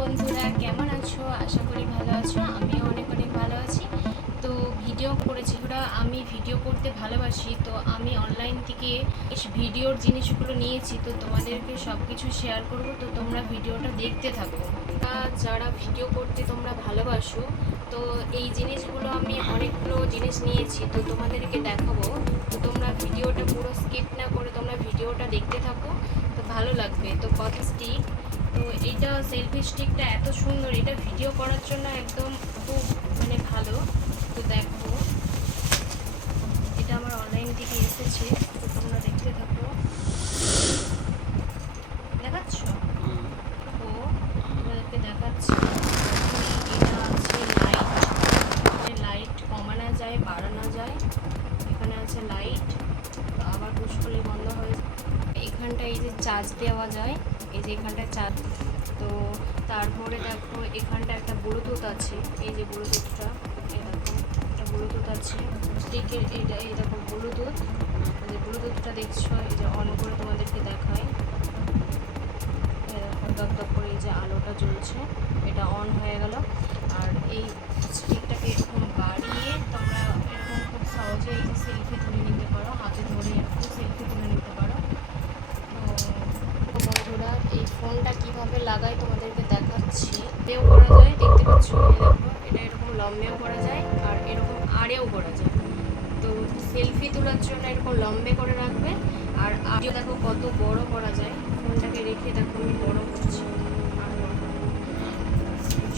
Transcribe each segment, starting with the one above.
বন্ধুরা, কেমন আছো? আশা করি ভালো আছো। আমিও অনেক অনেক ভালো আছি। তো ভিডিও করেছি, আমি ভিডিও করতে ভালোবাসি। তো আমি অনলাইন থেকে ভিডিওর জিনিসগুলো নিয়েছি, তো তোমাদেরকে সব কিছু শেয়ার করব। তো তোমরা ভিডিওটা দেখতে থাকো। যারা ভিডিও করতে তোমরা ভালোবাসো, তো এই জিনিসগুলো আমি অনেকগুলো জিনিস নিয়েছি, তো তোমাদেরকে দেখাবো। তো তোমরা ভিডিওটা পুরো স্কিপ না করে তোমরা ভিডিওটা দেখতে থাকো, তো ভালো লাগবে। তো কথা স্টিক, তো এইটা সেলফি স্টিকটা এত সুন্দর, এটা ভিডিও করার জন্য একদম খুব ভালো। তো দেখো, এটা আমার অনলাইন থেকে এসেছে, তো তোমরা দেখতে থাকো। দেখাচ্ছ? তো তোমাদেরকে দেখাচ্ছি। এটা আছে লাইট, লাইট কমানো যায়, বাড়ানো যায়। এখানে আছে লাইট, তো আবার পুশ করলে বন্ধ হয়ে যায়। এখানটা এই যে চার্জ দেওয়া যায়, এই যে এখানটা চার্জ। তো তারপরে দেখো এখানটা একটা ব্লুটুথ আছে, এই যে ব্লুটুথটা, এই দেখো একটা ব্লুটুথ আছে স্টিকের। এইটা এই দেখো ব্লুটুথ, যে ব্লুটুথটা দেখছো, এই যে অন করে তোমাদেরকে দেখায়। দপ দপ করে এই যে আলোটা জ্বলছে, এটা অন হয়ে গেল। আর এই স্টিকটাকে এরকম বাড়িয়ে তোমরা এরকম খুব সহজে এই যে সেলফি তুলে নিতে পারো, হাতে ধরে এরকম সেলফি তুলে নিতে পারো। তো বন্ধুরা, এই ফোনটা কিভাবে লাগাই তোমাদেরকে দেখাচ্ছি। এও করা যায়, দেখতে পাচ্ছ, এই দেখো এটা এরকম লম্বেও করা যায় আর এরকম আড়েও করা যায়। তো সেলফি তোলার জন্য এরকম লম্বে করে রাখবে। আর আড়েও দেখো কত বড় করা যায়। ফোনটাকে রেখে দেখো আমি বড় করছি, আর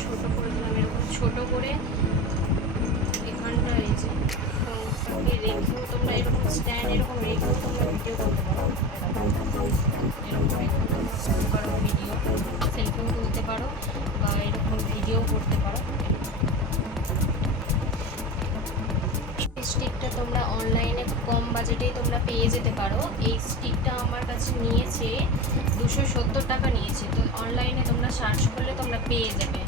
ছোট করে দিলাম, এরকম ছোট করে এখানটা এই যে ফোনটাকে রেখেও তোমরা এরকম স্ট্যান্ড এরকম রেখেও তোমরা ভিডিও করতে পারো। এরকম রেখেও তোমরা করতে পারো ভিডিও, সেলফিও তুলতে পারো বা এরকম ভিডিও করতে পারো। স্টিকটা তোমরা অনলাইনে কম বাজেটেই তোমরা পেয়ে যেতে পারো। এই স্টিকটা আমার কাছে নিয়েছে 270 টাকা নিয়েছে। তো অনলাইনে তোমরা সার্চ করলে তোমরা পেয়ে যাবে।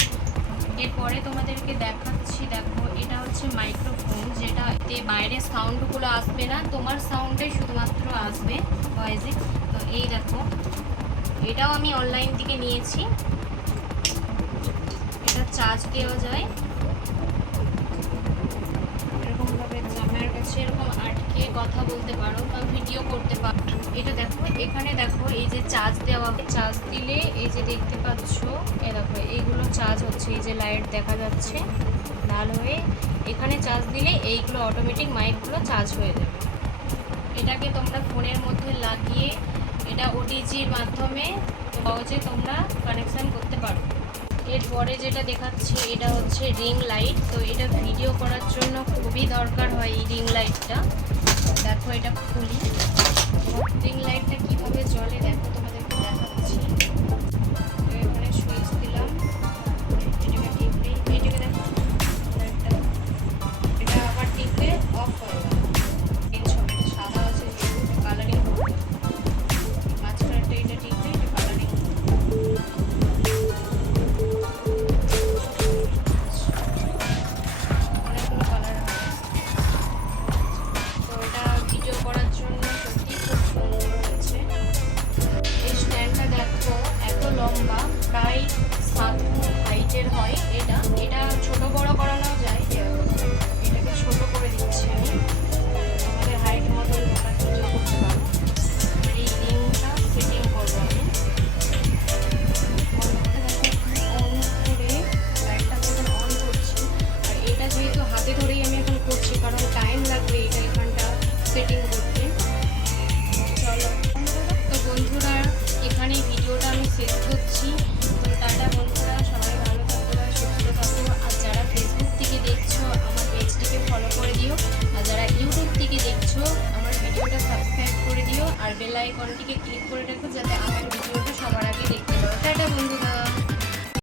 এরপরে তোমাদেরকে দেখাচ্ছি, দেখো এটা হচ্ছে মাইক্রোফোন, যেটাতে বাইরে সাউন্ডগুলো আসবে না, তোমার সাউন্ডটাই শুধুমাত্র আসবে ভয়েসে। তো এই দেখো, এটাও আমি অনলাইন থেকে নিয়েছি। এটা চার্জ দেওয়া যায়, এরকমভাবে জামার কাছে এরকম আটকে কথা বলতে পারো বা ভিডিও করতে পারো। এটা দেখো, এখানে দেখো এই যে চার্জ দেওয়া, চার্জ দিলে এই যে দেখতে পাচ্ছ, এই দেখো এইগুলো চার্জ হচ্ছে, এই যে লাইট দেখা যাচ্ছে লাল হয়ে, এখানে চার্জ দিলে এইগুলো অটোমেটিক মাইকগুলো চার্জ হয়ে যাবে। এটাকে তোমরা ফোনের মধ্যে লাগিয়ে এটা ওটিজির মাধ্যমে সহজে তোমরা কানেকশান করতে পারো। এরপরে যেটা দেখাচ্ছি, এটা হচ্ছে রিং লাইট। তো এটা ভিডিও করার জন্য খুবই দরকার হয় এই রিং লাইটটা। দেখো এটা খুলি, রিং লাইটটা কীভাবে জ্বলে দেখো, তোমাদেরকে দেখাচ্ছি। এখানে সুইচ দিলাম, এটাকে টিপলে, এটাকে দেখো লাইটটা, এটা আবার টিপলে অফ হয়ে গেল। এই ছবিটা সাদা আছে, কালারিং করবে, মাঝখানটা এটা টিপলে এটা কালারিং করার জন্য সত্যি খুব সুন্দর হয়েছে। এই স্ট্যান্ডটা দেখো এত লম্বা, প্রায় 7 ফুট হাইটের হয়। এটা ছোট বড় করানো যায়। এটাকে ছোট করে দিচ্ছি আমি, আমাদের হাইট মতন তোমরা ভিডিও করতে পারো। এই রিংটা সেটিং করবো আমি। অন করে লাইটটা যখন অন করছি, আর এটা যেহেতু হাতে ধরেই আমি এখন করছি, কারণ টাইম লাগবে এটা এখানটা সেটিং করতে। চলো তো বন্ধুরা, এখানেই ভিডিওটা আমি শেষ করছি। তো টাটা বন্ধুরা, সবাই ভালো থাকো আর সুস্থ থাকো। আর যারা ফেসবুক থেকে দেখছো আমার পেজটিকে ফলো করে দিও, আর যারা ইউটিউব থেকে দেখছো আমার ভিডিওটা সাবস্ক্রাইব করে দিও, আর বেল আইকনটিকে ক্লিক করে রাখো যাতে আমার ভিডিওটা সবার আগে দেখতে পারো। টাটা বন্ধুরা।